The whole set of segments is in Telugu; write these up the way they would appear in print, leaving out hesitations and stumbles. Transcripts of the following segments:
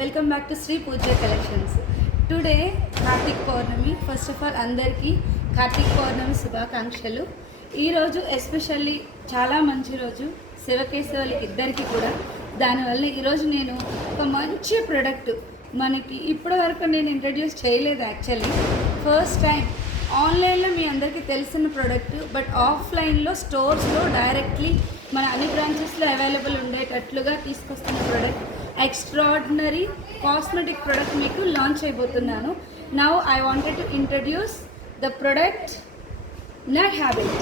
Welcome back to Shri Pooja collections. Today Karthik Pournami. First of all అందరికీ కార్తీక్ పౌర్ణమి శుభాకాంక్షలు. ఈరోజు ఎస్పెషల్లీ చాలా మంచి రోజు శివకేశవులకి ఇద్దరికి కూడా. దానివల్ల ఈరోజు నేను ఒక మంచి ప్రోడక్ట్ మనకి ఇప్పటి వరకు నేను ఇంట్రడ్యూస్ చేయలేదు. యాక్చువల్లీ ఫస్ట్ టైం ఆన్లైన్లో మీ అందరికీ తెలిసిన ప్రోడక్ట్, బట్ ఆఫ్లైన్లో స్టోర్స్లో డైరెక్ట్లీ మన అన్ని బ్రాంచెస్లో అవైలబుల్ ఉండేటట్లుగా తీసుకొస్తున్న ప్రోడక్ట్, ఎక్స్ట్రాడినరీ కాస్మెటిక్ ప్రోడక్ట్ మీకు లాంచ్ అయిపోతున్నాను. Now I wanted to introduce the product Nut Habit.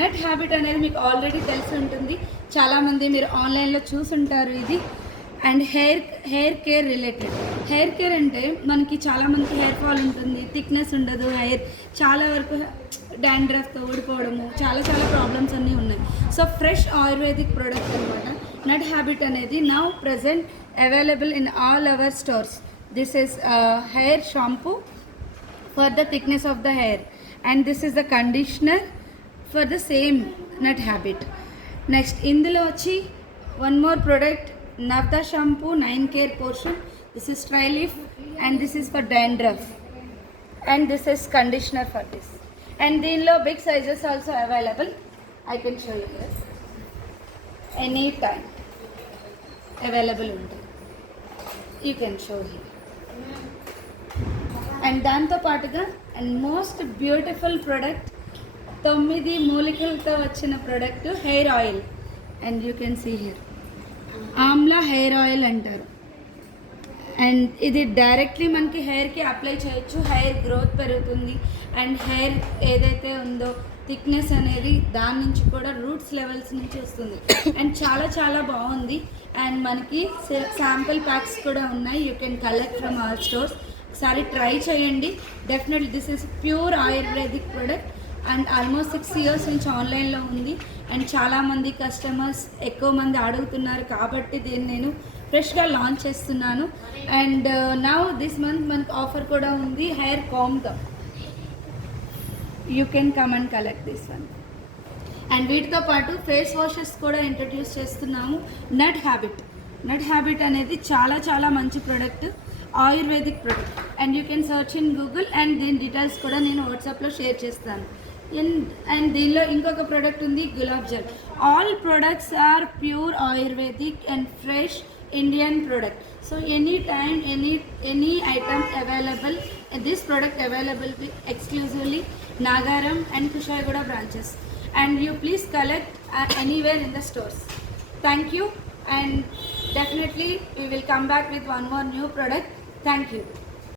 Nut Habit అనేది మీకు ఆల్రెడీ తెలిసి ఉంటుంది, చాలామంది మీరు ఆన్లైన్లో చూసుంటారు ఇది. And hair care related. Hair care అంటే మనకి చాలామందికి హెయిర్ ఫాల్ ఉంటుంది, థిక్నెస్ ఉండదు, హెయిర్ చాలా వరకు డాండ్రఫ్తో ఊడిపోవడము, చాలా ప్రాబ్లమ్స్ అన్నీ ఉన్నాయి. సో ఫ్రెష్ ఆయుర్వేదిక్ ప్రోడక్ట్ అనమాట నట్ హ్యాబిట్ అనేది. Now present available in all our stores. This is hair shampoo for the thickness of the hair, and this is the conditioner for the same Nat Habit. Next ఇందులో వచ్చి one more product, Navda shampoo 9 care portion. This is Tri Leaf and this is for dandruff, and this is conditioner for this. And దీనిలో big sizes also available. I can show you here. Any time available ఉంటుంది. You can show here. And దాంతో పాటుగా అండ్ మోస్ట్ బ్యూటిఫుల్ ప్రోడక్ట్, 9 మూలికలతో వచ్చిన product hair oil. And you can see here amla hair oil అంటారు. అండ్ ఇది డైరెక్ట్లీ మనకి హెయిర్కి అప్లై చేయొచ్చు. హెయిర్ గ్రోత్ పెరుగుతుంది అండ్ హెయిర్ ఏదైతే ఉందో థిక్నెస్ అనేది దాని నుంచి కూడా రూట్స్ లెవెల్స్ నుంచి వస్తుంది. అండ్ చాలా బాగుంది. అండ్ మనకి శాంపుల్ ప్యాక్స్ కూడా ఉన్నాయి. You can collect from our stores. ఒకసారి ట్రై చేయండి definitely. This is pure ayurvedic product and almost 6 years నుంచి ఆన్లైన్లో ఉంది. అండ్ చాలామంది కస్టమర్స్ ఎక్కువ మంది అడుగుతున్నారు కాబట్టి దీన్ని నేను ఫ్రెష్గా లాంచ్ చేస్తున్నాను. అండ్ నౌ దిస్ మంత్ మనకు ఆఫర్ కూడా ఉంది హెయిర్ కామ్తో. You can come and collect this one. And వీటితో పాటు ఫేస్ వాషెస్ కూడా ఇంట్రడ్యూస్ చేస్తున్నాము. నట్ హ్యాబిట్ అనేది చాలా మంచి product, ayurvedic product. And you can search in Google and దీని డీటెయిల్స్ కూడా నేను వాట్సాప్లో షేర్ చేస్తాను. అండ్ దీనిలో ఇంకొక ప్రోడక్ట్ ఉంది, గులాబ్ జల్. All products are pure Ayurvedic and fresh Indian product. So any time any item available. This product available exclusively Nagaram and Kusharagooda branches. And you please collect anywhere in the stores. Thank you, and definitely we will come back with one more new product. Thank you.